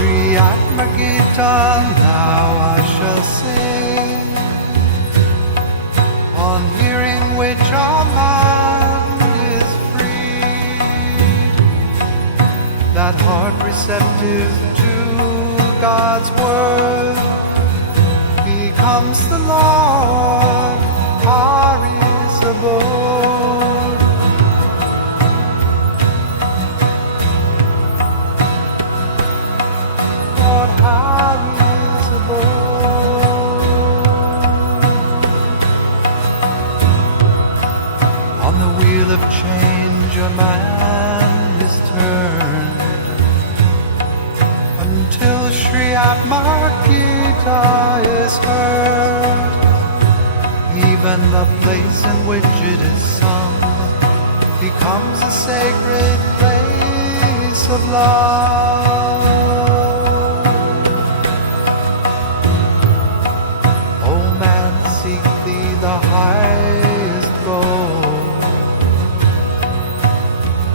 Shri Atma Gita now I shall sing, on hearing which our mind is freed, that heart receptive to God's word becomes the Lord, Hari's abode. Lord Hari's abode. On the wheel of change a man is turned, until Shri Atma Gita is heard. Even the place in which it is sung becomes a sacred place of love. O man, seek thee the highest goal.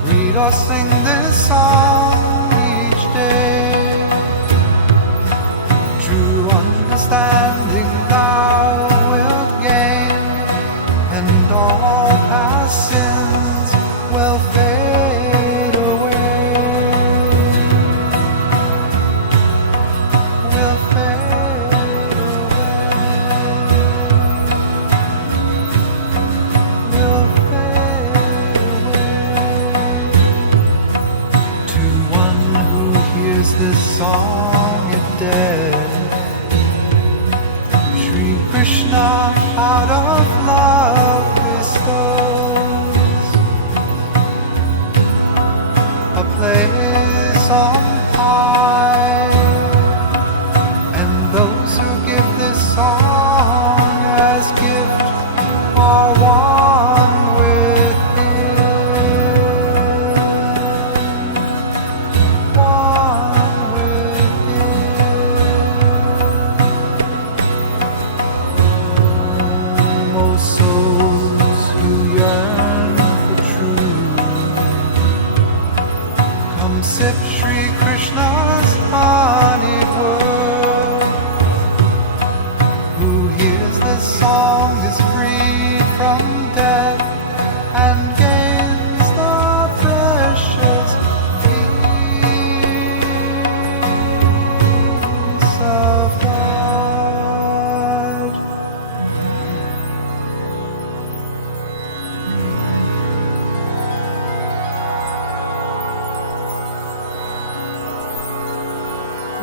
Read or sing this song each day. True understanding thou wilt gain, and all past sins will fade away. Will fade away. Will fade away. To one who hears this song at dead, Shri Krishna out of love bestows a place on high, and those who give this song as gift are one with Him, one with Him. Most souls who yearn for truth, come sip Shri Krishna's honeyed word. Who hears this song is freed from death and gains the precious peace of God.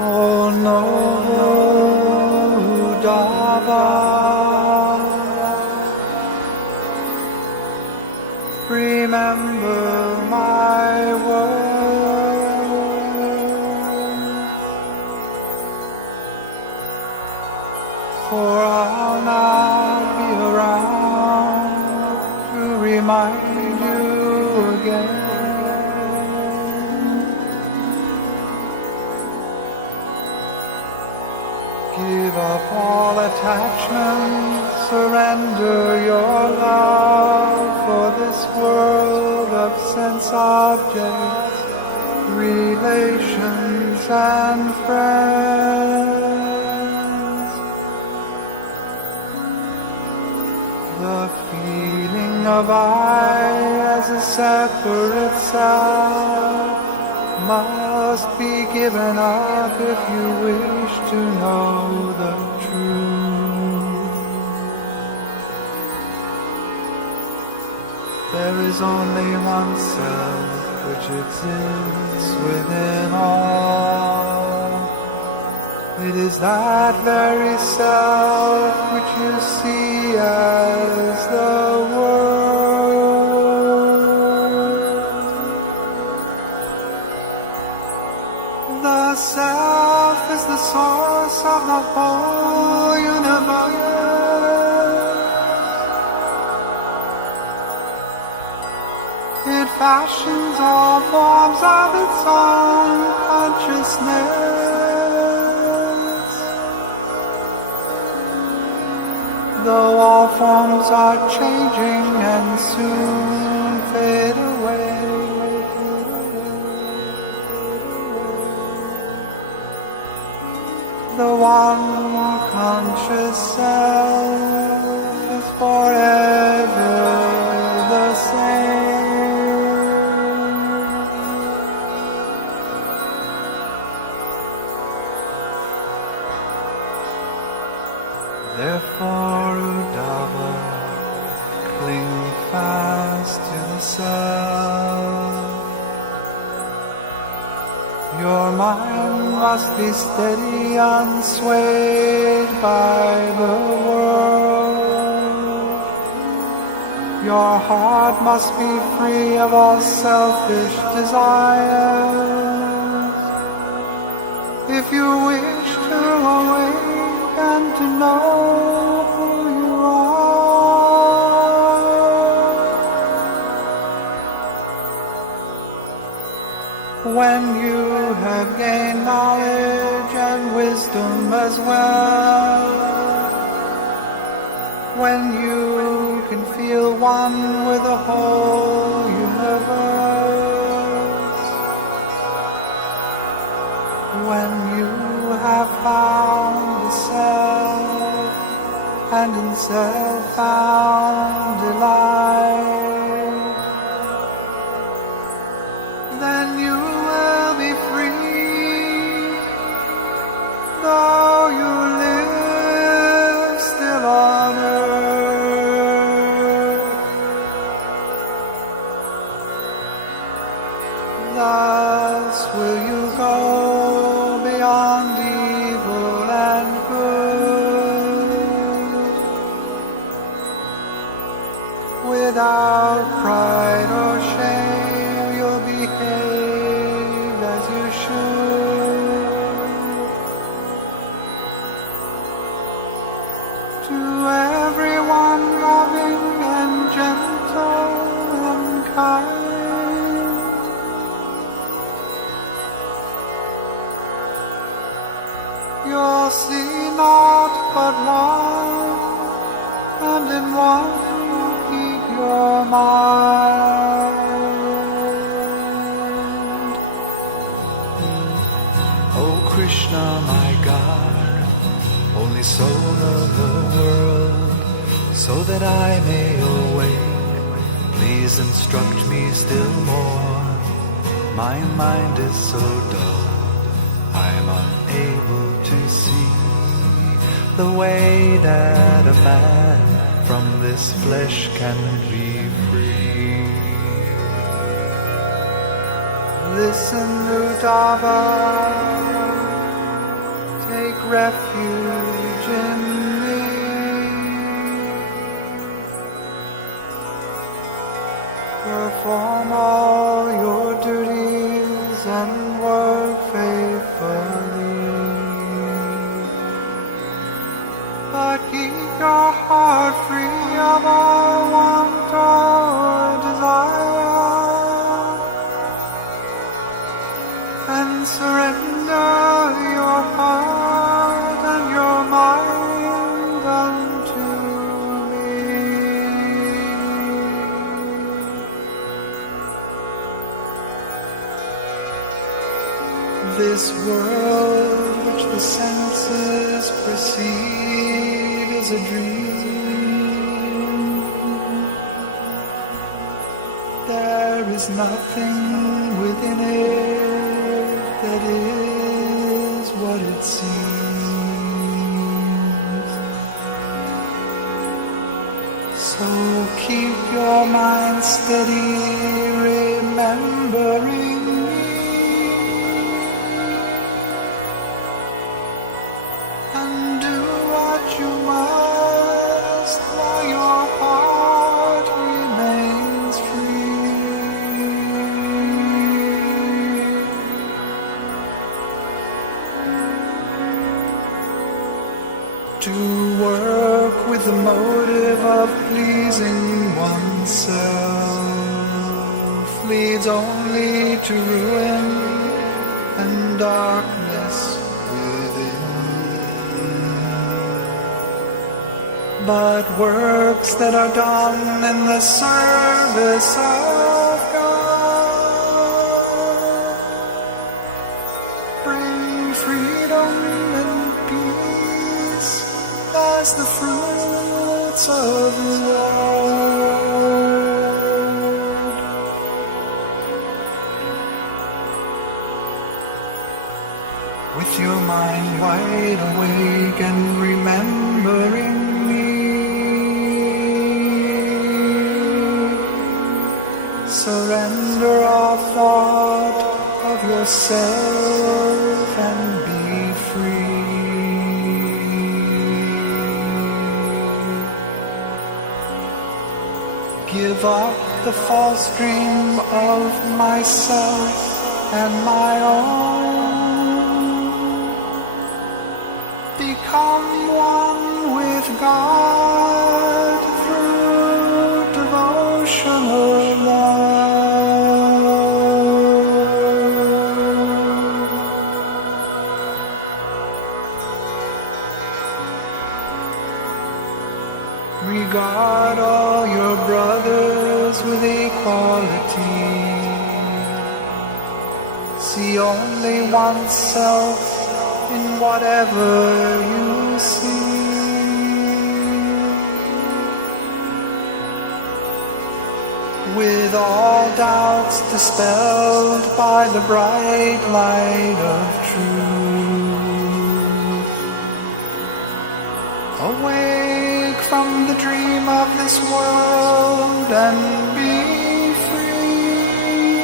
Oh no, Dava, remember my word, for I'll not be around to remind you again. Give up all attachment, surrender your love for this world of sense objects, relations and friends. The feeling of I as a separate self must be given up if you wish to know the truth. There is only one self which exists within all. It is that very self which you see as the world. The self is the source of the whole universe. It fashions all forms of its own consciousness. Though all forms are changing and soon fade away. The one conscious self is forever the same. Therefore, Uddhava, cling fast to the self. Your mind must be steady, unswayed by the world. Your heart must be free of all selfish desires. If you wish to awake and to know who you are, when you have gained knowledge and wisdom as well, when you can feel one with the whole universe, when you have found the self and in self found delight, then you will be free, though you live still on earth. Thus will you go beyond evil and good, without pride or shame. You'll behave as you should. To everyone loving and gentle and kind, you'll see naught but one, and in one keep your mind. O Krishna, my God, only soul of the world, so that I may awake, please instruct me still more. My mind is so dull, I'm unable to see the way that a man from this flesh can be free. Listen, Uddhava, take refuge in me. Perform all your duties and work faithfully, but keep your heart free of all want or desire, and surrender your heart and your mind unto me. This world which the senses perceive is a dream. There is nothing within it that is what it seems. So keep your mind steady, remembering me, and do what you must while your heart remains free. To work with the motive of pleasing oneself leads only to ruin and darkness within. But works that are done in the service of God bring freedom and peace as the fruits of the Lord. With your mind wide awake and remembering me, surrender all thought of yourself and be free. Give up the false dream of myself and my own. Become one with God through devotional love. Regard all your brothers with equality. See only oneself in whatever you see. With all doubts dispelled by the bright light of truth. Awake from the dream of this world and be free.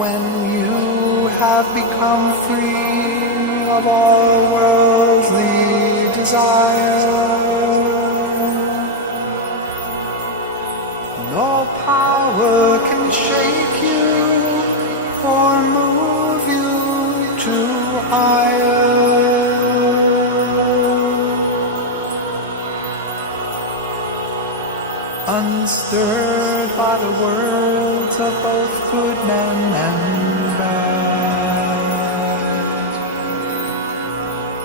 When you have become free of all worldly desire, no power can shake you or move you to higher. Unstirred by the words of both good men and bad,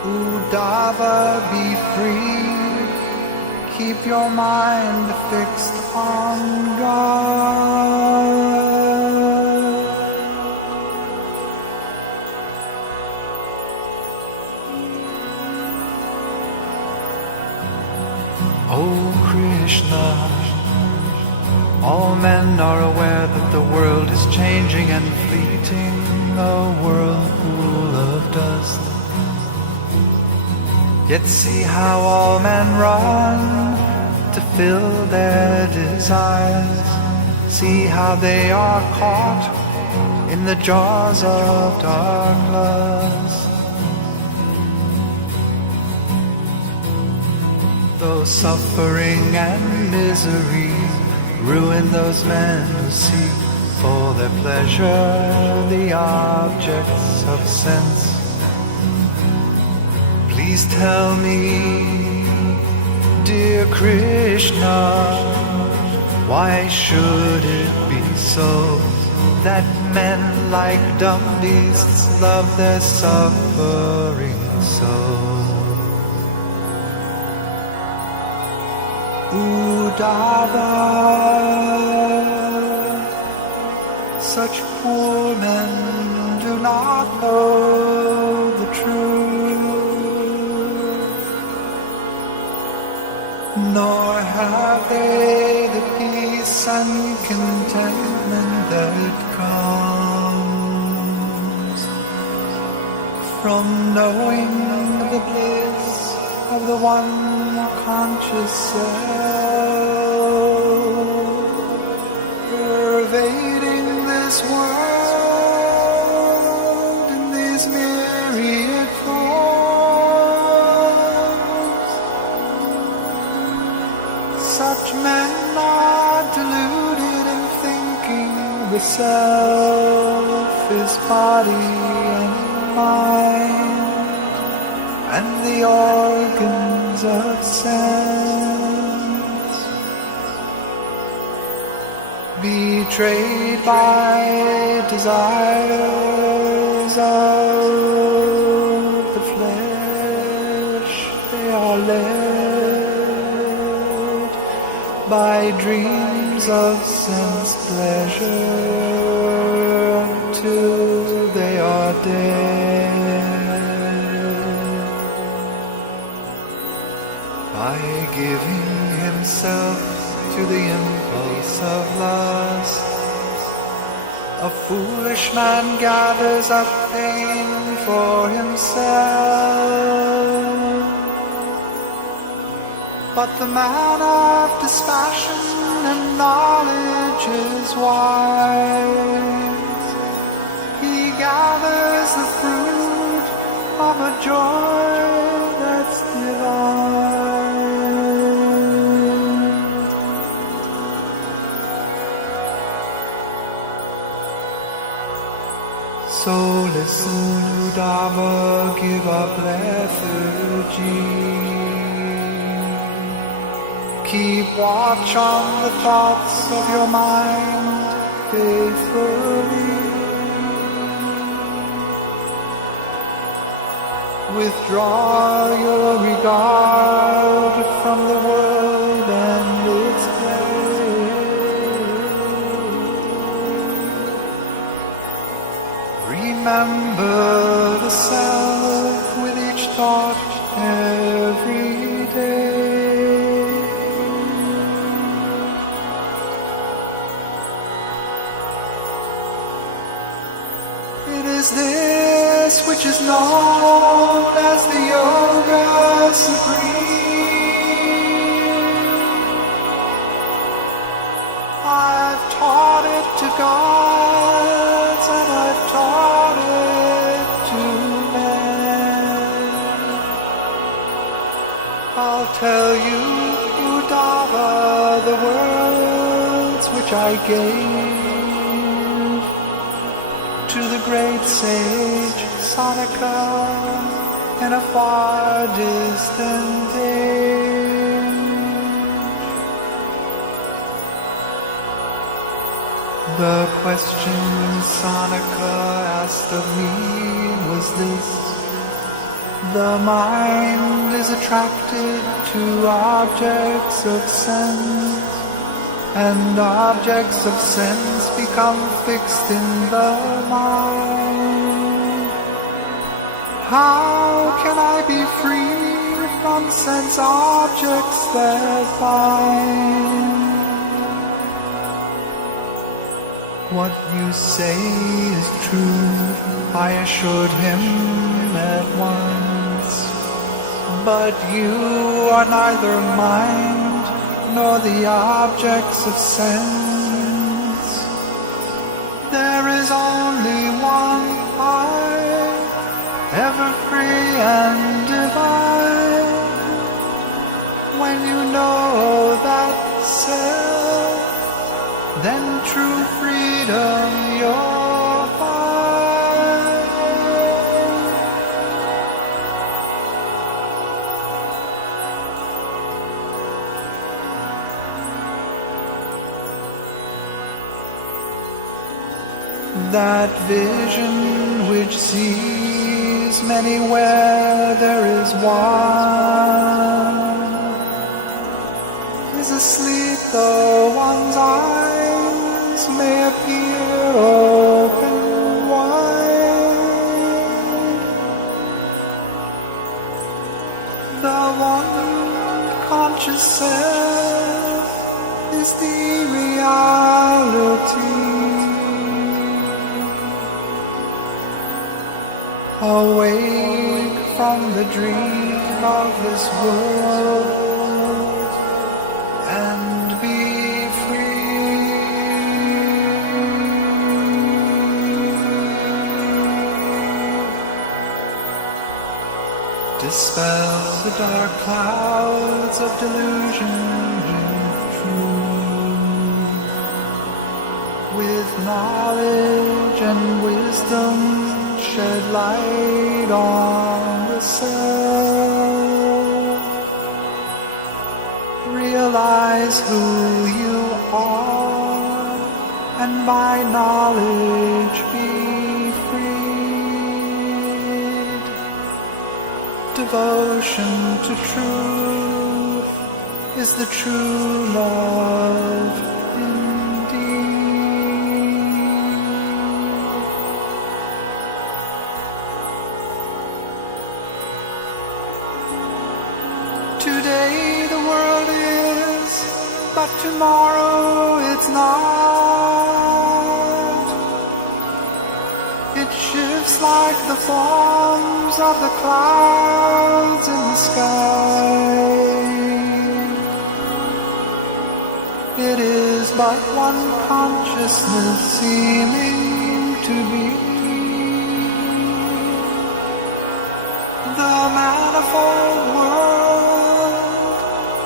Uddhava, be free. Keep your mind fixed on God. Oh Krishna, all men are aware that the world is changing and fleeting, a whirlpool of dust. Yet see how all men run to fill their desires. See how they are caught in the jaws of dark lust. Though suffering and misery ruin those men who seek for their pleasure the objects of sense, please tell me, dear Krishna, why should it be so that men like dumb beasts love their suffering so? Uddhava, such poor men do not know the truth, nor have they the peace and contentment that comes from knowing the bliss of the one conscious self, pervading this world in these myriad forms. Such men are deluded in thinking the self is body and mind, and the organs of sense, betrayed by desires of the flesh. They are led by dreams dreams of sense pleasure till they are dead. By giving himself to the impulse of lust, a foolish man gathers up pain for himself. But the man of dispassion and knowledge is wise. He gathers the fruit of a joy that's divine. So listen, Uddhava, give up lethargy. Keep watch on the thoughts of your mind faithfully. Withdraw your regard from the world and its play. Remember the self with each thought every day. Is this which is known as the Yoga Supreme? I've taught it to gods and I've taught it to men. I'll tell you, Uddhava, the words which I gave to the great sage Sanaka in a far distant age. The question Sanaka asked of me was this: the mind is attracted to objects of sense, and objects of sense become fixed in the mind. How can I be free from sense objects that bind? What you say is true, I assured him at once, but you are neither mind nor the objects of sense. There is only one I, ever free and divine. When you know that self, then true freedom you'll find. That vision which sees many where there is one is asleep though one's eyes may appear open wide. The one conscious self is the reality. Awake from the dream of this world and be free. Dispel the dark clouds of delusion with truth. With knowledge and wisdom shed light on the self. Realize who you are, and by knowledge be freed. Devotion to truth is the true love in but tomorrow it's not. It shifts like the forms of the clouds in the sky. It is but one consciousness seeming to be. The manifold world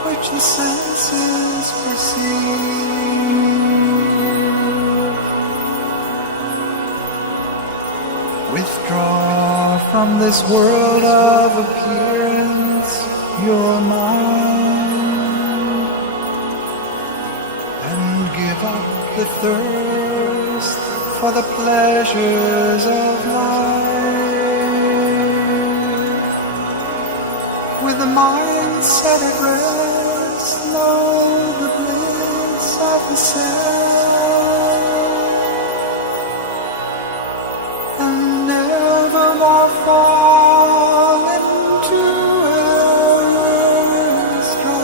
which the senses perceive. Withdraw from this world of appearance your mind, and give up the thirst for the pleasures of life. With the mind set at rest, know the bliss of the self, and never more fall into error's drive.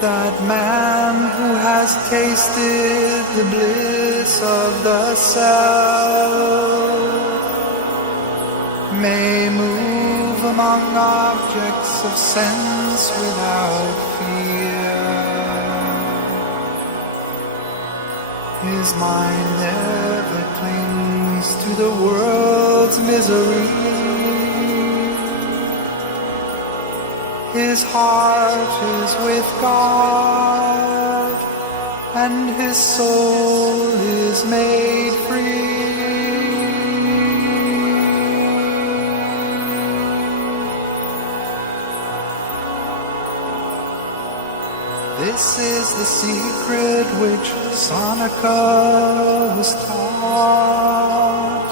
That man who has tasted the bliss of the self may move among objects of sense without fear. His mind never clings to the world's misery. His heart is with God, and his soul is made free. This is the secret which Seneca was taught,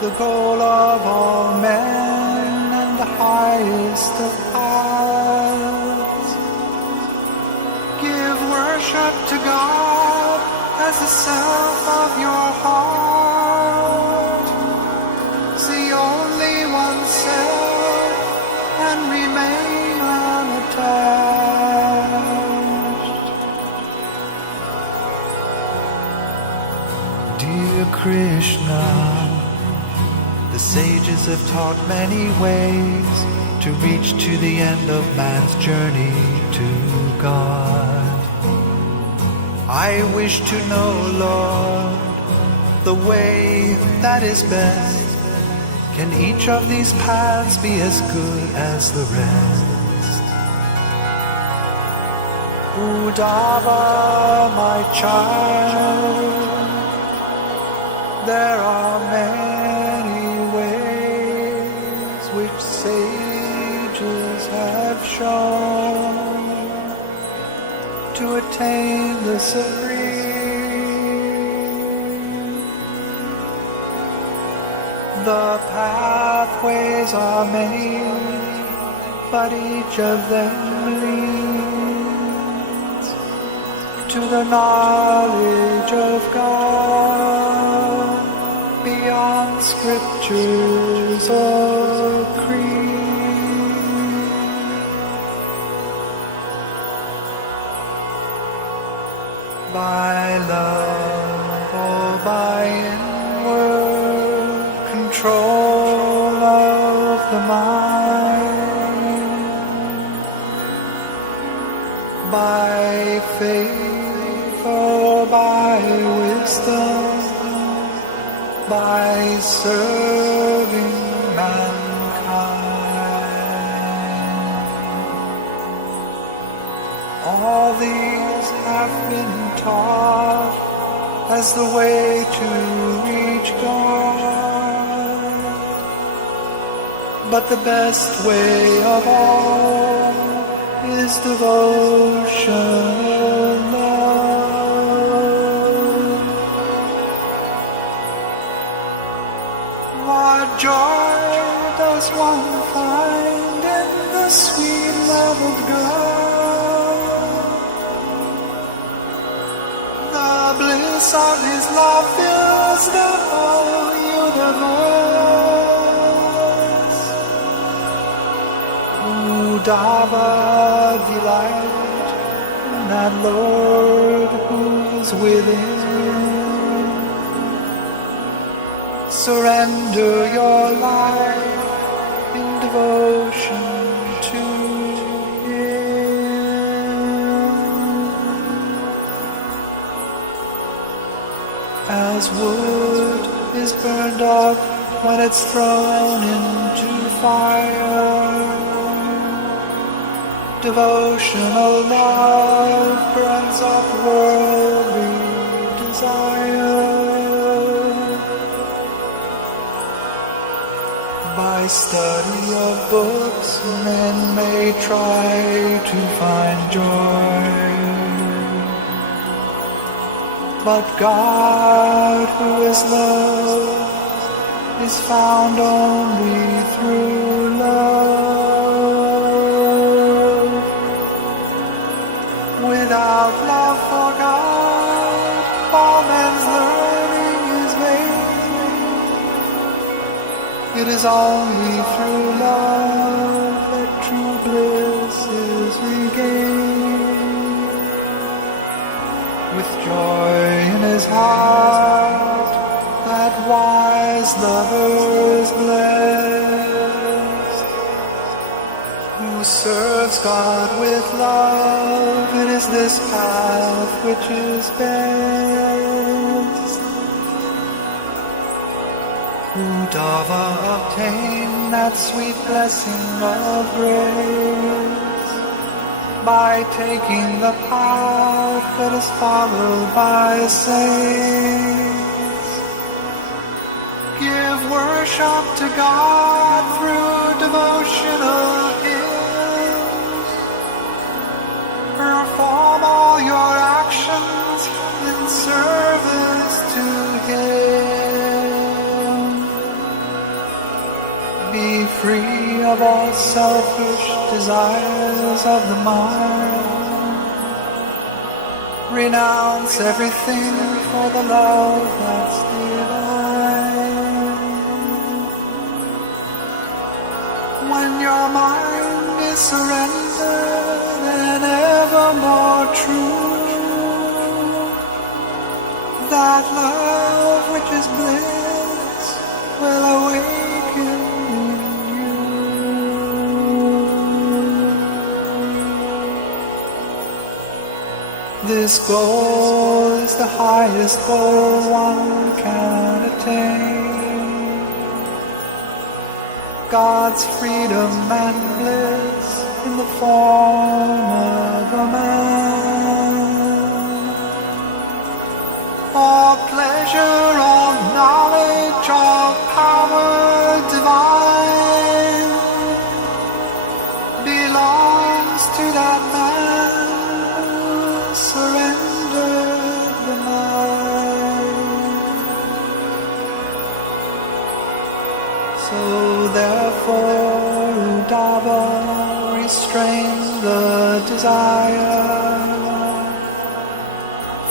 the goal of all men, the highest of paths. Give worship to God as the self of your heart. See only oneself and remain unattached. Dear Krishna, the sages have taught many ways to reach to the end of man's journey to God. I wish to know, Lord, the way that is best. Can each of these paths be as good as the rest? Uddhava, my child, there are many ways which sages have shown to attain the supreme. The pathways are many, but each of them leads to the knowledge of God beyond scriptures or creed. By love or by inward control of the mind, by faith or by wisdom, by serving mankind. All these have been taught as the way to reach God, but the best way of all is devotional love. What joy does one find in the sweet love of God? The bliss brightness of His love fills the whole universe. Udava delight in that Lord who is within. Surrender your life in devotion to Him. As wood is burned up when it's thrown into fire, devotional love burns up worldly desire. By study of books, men may try to find joy, but God, who is love, is found only through love. Without love for God, all men's learning is vain. It is only through love that true bliss is regained. With joy in his heart, that wise lover is blessed. Who serves God with love, it is this path which is best. Udava obtain that sweet blessing of grace by taking the path that is followed by saints. Give worship to God through devotional hymns. Perform all your actions in service to Him. Be free of all selfish desires of the mind. Renounce everything for the love that's divine. When your mind is surrendered and ever more true, that love which is bliss will awaken. This goal is the highest goal one can attain. God's freedom and bliss in the form of a man. All pleasure, all knowledge, all power divine belongs to that man. Surrender the mind. So therefore, Udava, restrain the desire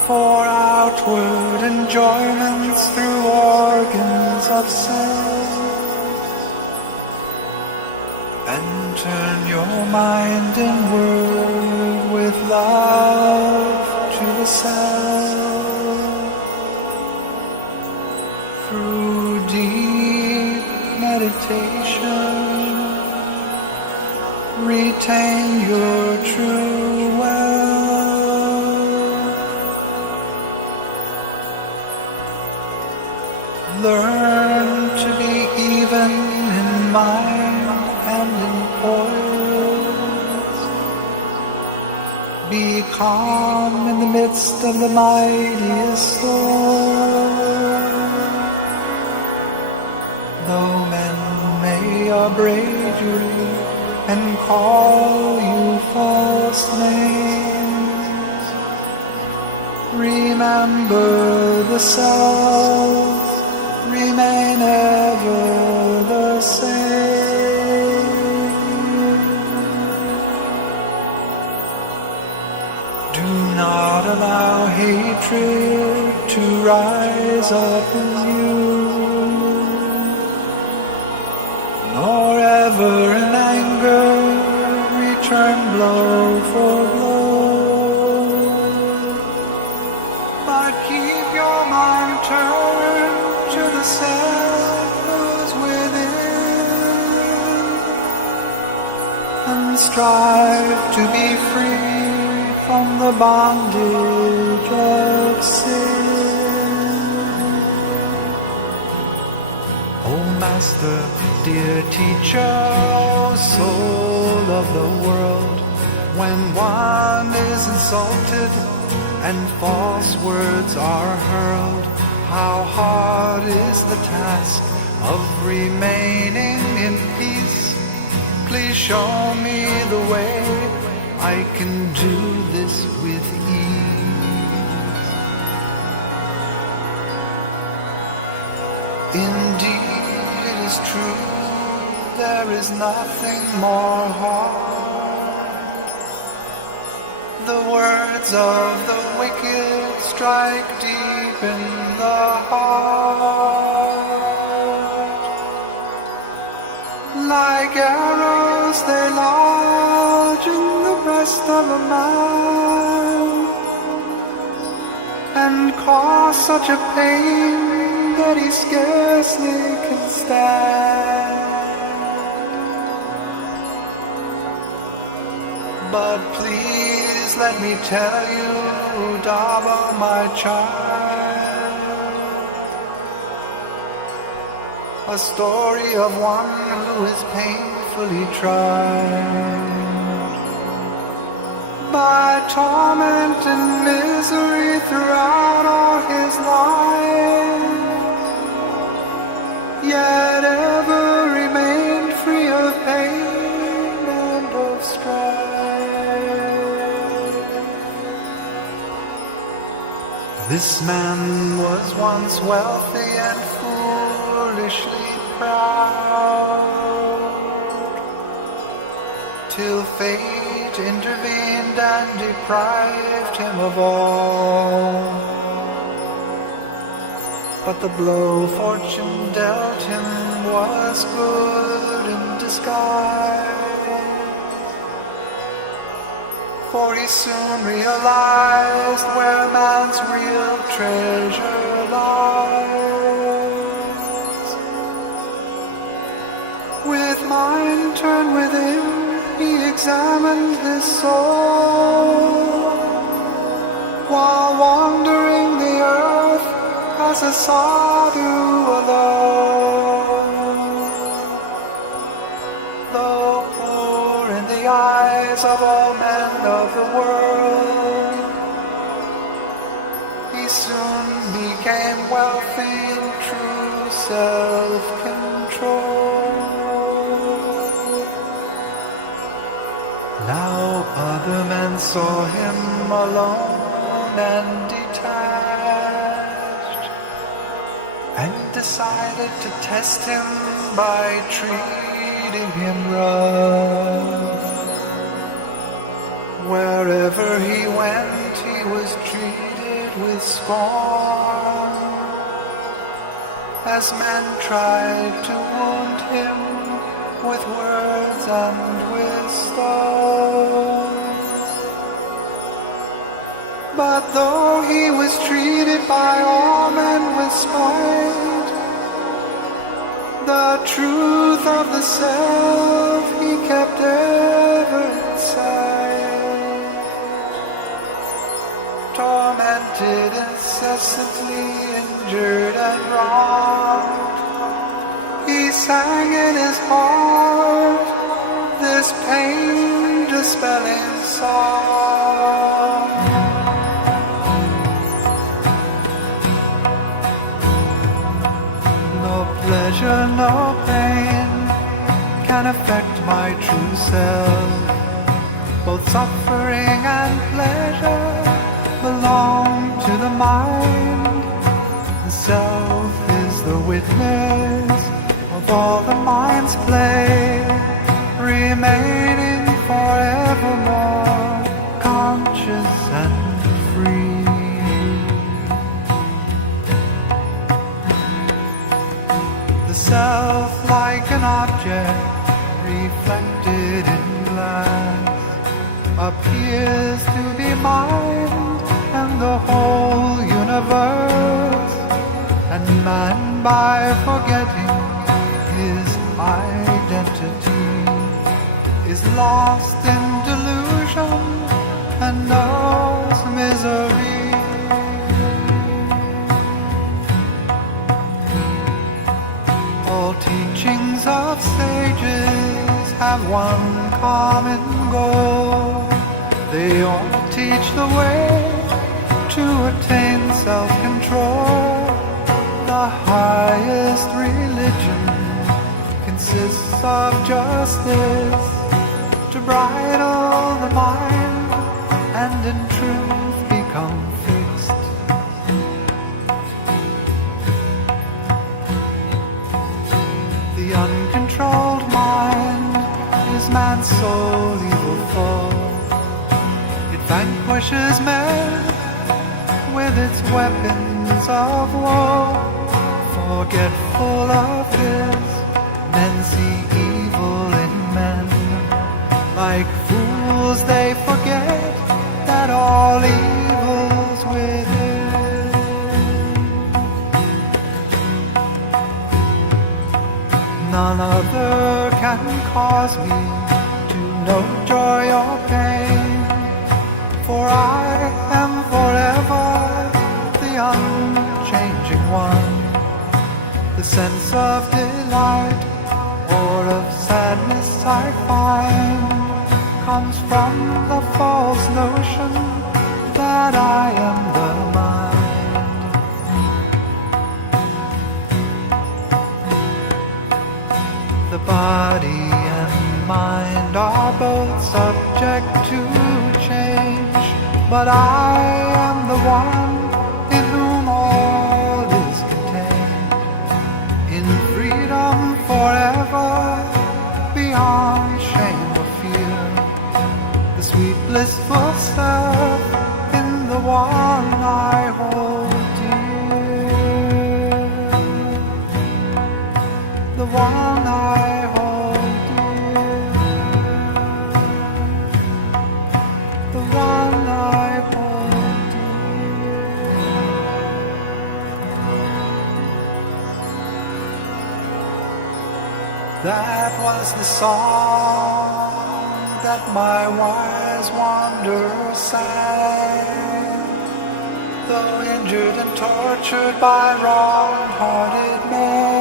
for outward enjoyments through organs of sense, and turn your mind inward with love to the self. Through deep meditation, retain your true wealth. Learn to be even in mind and in poise. Be calm in the midst of the mightiest storm. Though men may upbraid you and call you false names, remember the self, remain ever the same. Do not allow hatred to rise up as you, nor ever in anger return blow for blow, but keep your mind turned to the self who's within, and strive to be free from the bondage of sin. Oh Master, dear teacher, oh soul of the world, when one is insulted and false words are hurled, how hard is the task of remaining in peace. Please show me the way I can do this with ease. Indeed, it is true, there is nothing more hard. The words of the wicked strike deep in the heart. Like arrows they lodge in the breast of a man, and cause such a pain that he scarcely can stand. But please let me tell you, Daba, my child, a story of one who is painfully tried by torment and misery throughout all his life, yet ever remained free of pain and of strife. This man was once wealthy and foolishly proud, till fate intervened and deprived him of all. But the blow fortune dealt him was good in disguise, for he soon realized where man's real treasure lies. With mind turned within, he examined his soul, while wandering the earth as a sadhu alone. Though poor in the eyes of all men of the world, he soon became wealthy in true self-control. Now other men saw him alone and detached, and decided to test him by treating him rough. Wherever he went, he was treated with scorn, as men tried to wound him with words and with stones. But though he was treated by all men with spite, the truth of the self he kept ever in sight. Tormented, incessantly injured and wronged, he sang in his heart this pain-dispelling song. No pleasure, no pain can affect my true self. Both suffering and pleasure belong to the mind. The self is the witness of all the mind's play, remaining forevermore conscious and free. the self like an object reflected in glass appears to be mind and the whole universe, and man, by forgetting his identity, is lost in delusion and knows misery. All teachings of sages have one common goal. They all teach the way to attain self-control. The highest religion consists of justice to bridle the mind and in truth become fixed. The uncontrolled mind is man's sole evil foe. It vanquishes men with its weapons of woe. Forgetful of this, men see evil in men. Like fools they forget that all evil's within. None other can cause me to know joy or pain, for I am forever the unchanging one. The sense of delight or of sadness I find comes from the false notion that I am the mind. The body and mind are both subject to change, but I am the one in whom all is contained, in freedom forever, beyond shame or fear. The sweet blissful self in the one I hold dear. The one I hold dear. The one I hold dear. That was the song that my wise wanderer sang, though injured and tortured by wrong-hearted men.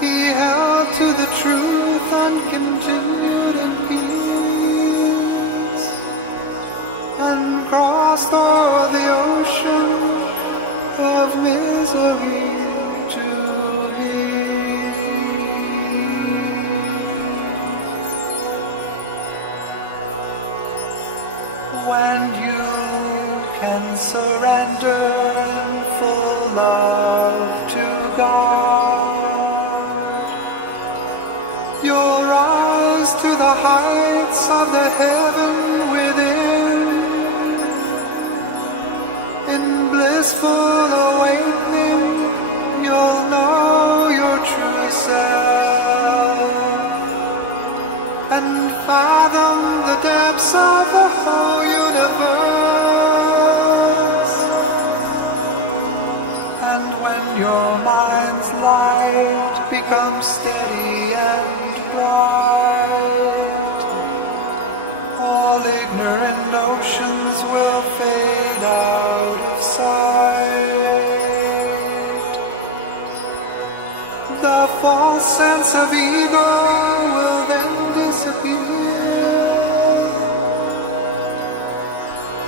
He held to the truth and continued in peace, and crossed o'er the ocean of misery. When you can surrender in full love to God, you'll rise to the heights of the heaven within. In blissful awakening, you'll know your true self and fathom the depths of the whole universe. And when your mind's light becomes steady and bright, all ignorant notions will fade out of sight. The false sense of ego will then disappear,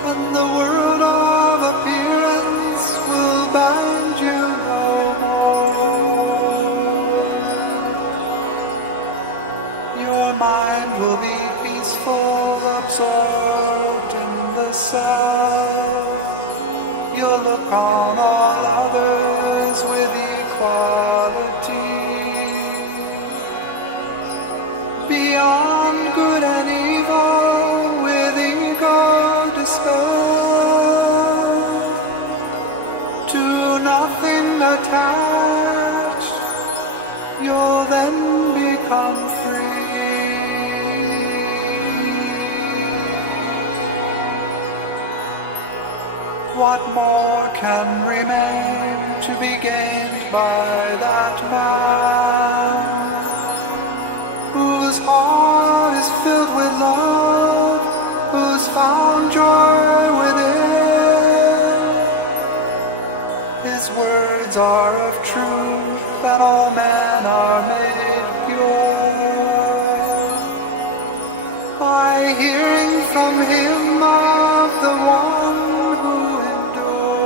and the world of appearance will bind you no more. Your mind will be peaceful, absorbed in the self. You'll look on all others with equality. Beyond good and evil, with ego dispelled, attached, you'll then become free. What more can remain to be gained by that man whose heart is filled with love, who's found joy within? His words are of truth, and all men are made pure by hearing from him of the one who endures.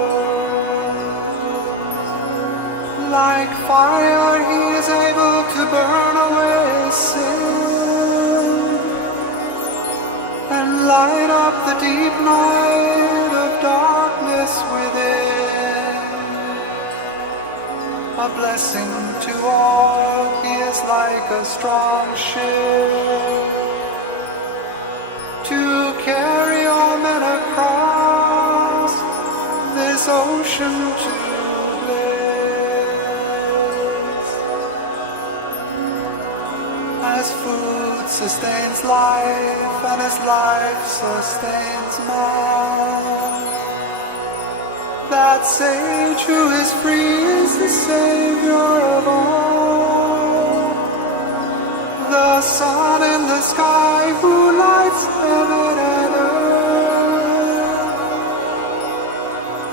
Like fire, he is able to burn away sin and light up the deep night of darkness within. A blessing to all, he is like a strong ship to carry all men across this ocean to bliss. As food sustains life, and as life sustains man, that sage who is free is the Savior of all. The sun in the sky who lights heaven and earth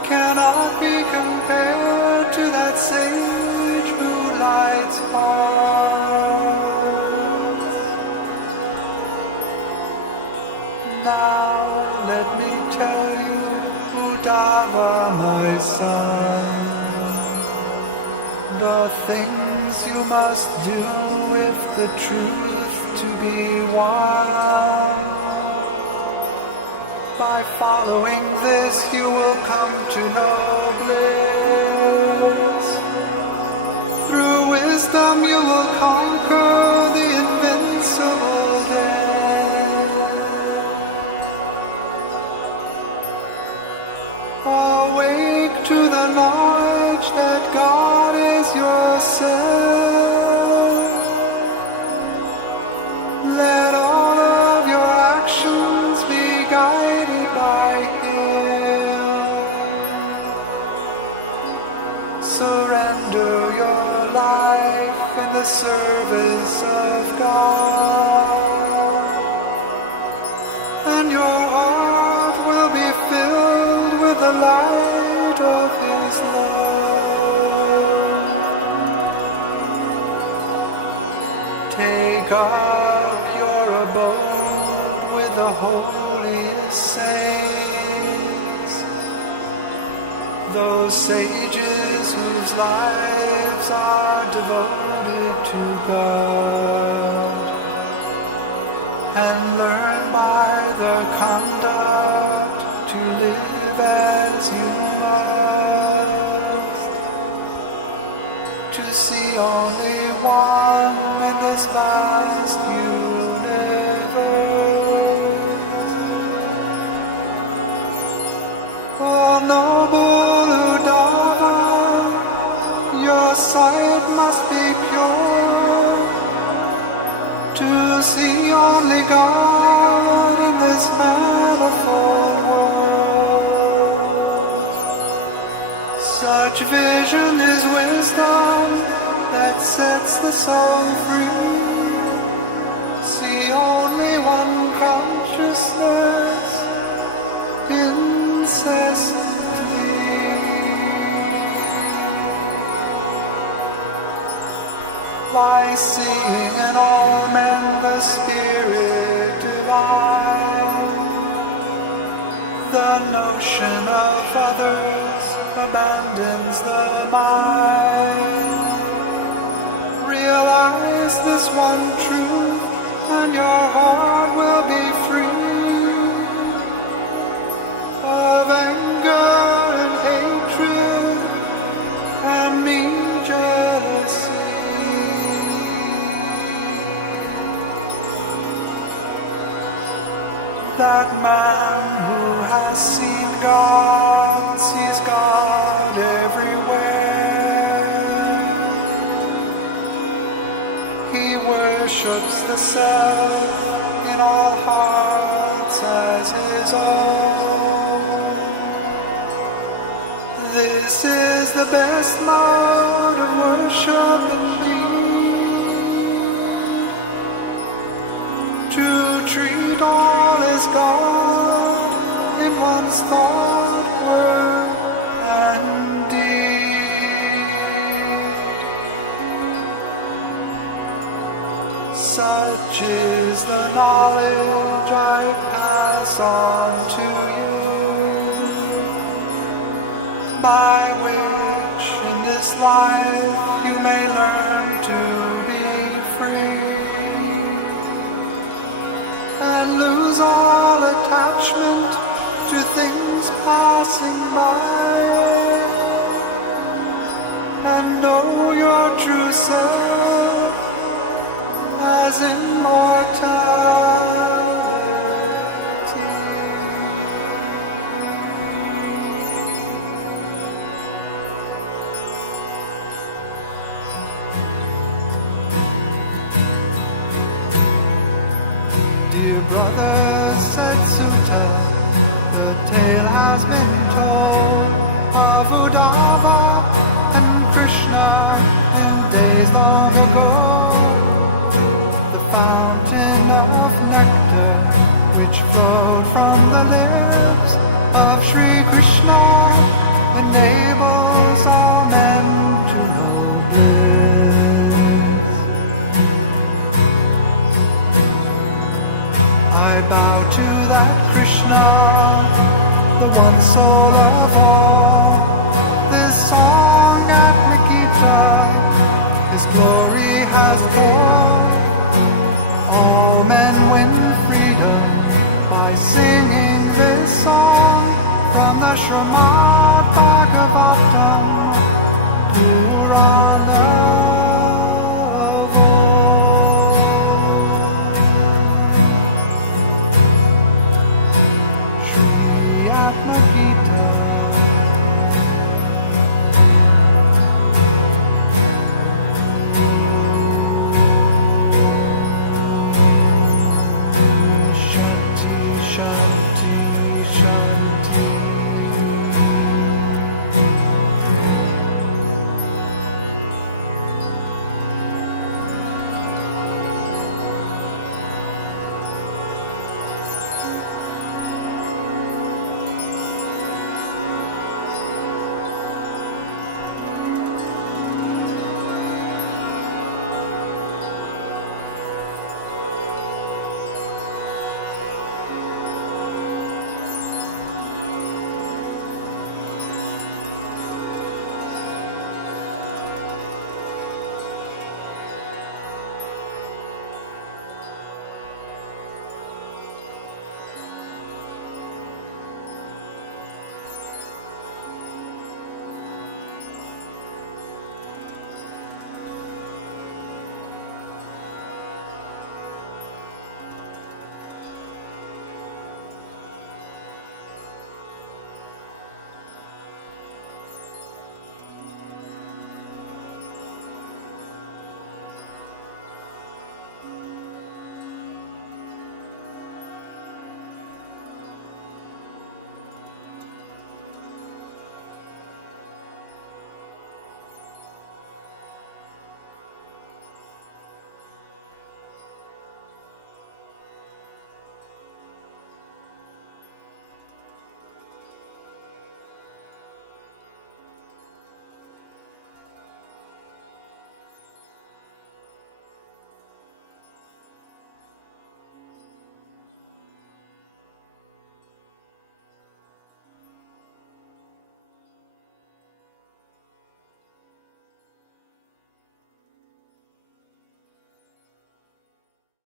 cannot be compared to that sage who lights hearts. Now let me tell you, Uddhava, my son, the things you must do if the truth to be won. By following this, you will come to know bliss. Through wisdom, you will conquer the invincible death. Awake to the knowledge that God is yourself. Let all of your actions be guided by Him. Surrender your life in the service of God, and your heart will be filled with the light of His love. Take up your abode with the holiest saints, those sages whose lives are devoted to God, and learn by their conduct to live as you must, to see only one in this vast universe. Oh, noble Uddhava, your sight must be pure, to see only God in this manifold world. Such vision is wisdom that sets the soul free. See only one consciousness incessantly. By seeing in all men the Spirit divine, the notion of others abandons the mind. Realize this one truth, and your heart will be free of anger and hatred and mean jealousy. That man who has seen God sees God everywhere. worships the self in all hearts as his own. This is the best mode of worship indeed, to treat all as God in one's thought, word, and deed. Such is the knowledge I pass on to you, by which in this life you may learn to be free and lose all attachment to things passing by, and know your true self as immortality. Dear brother, said Sutta, the tale has been told of Uddhava and Krishna in days long ago. The fountain of nectar which flowed from the lips of Sri Krishna enables all men to know bliss. I bow to that Krishna, the one soul of all. This song at Nikita, his glory has told. All men win freedom by singing this song, from the Srimad Bhagavatam, Purana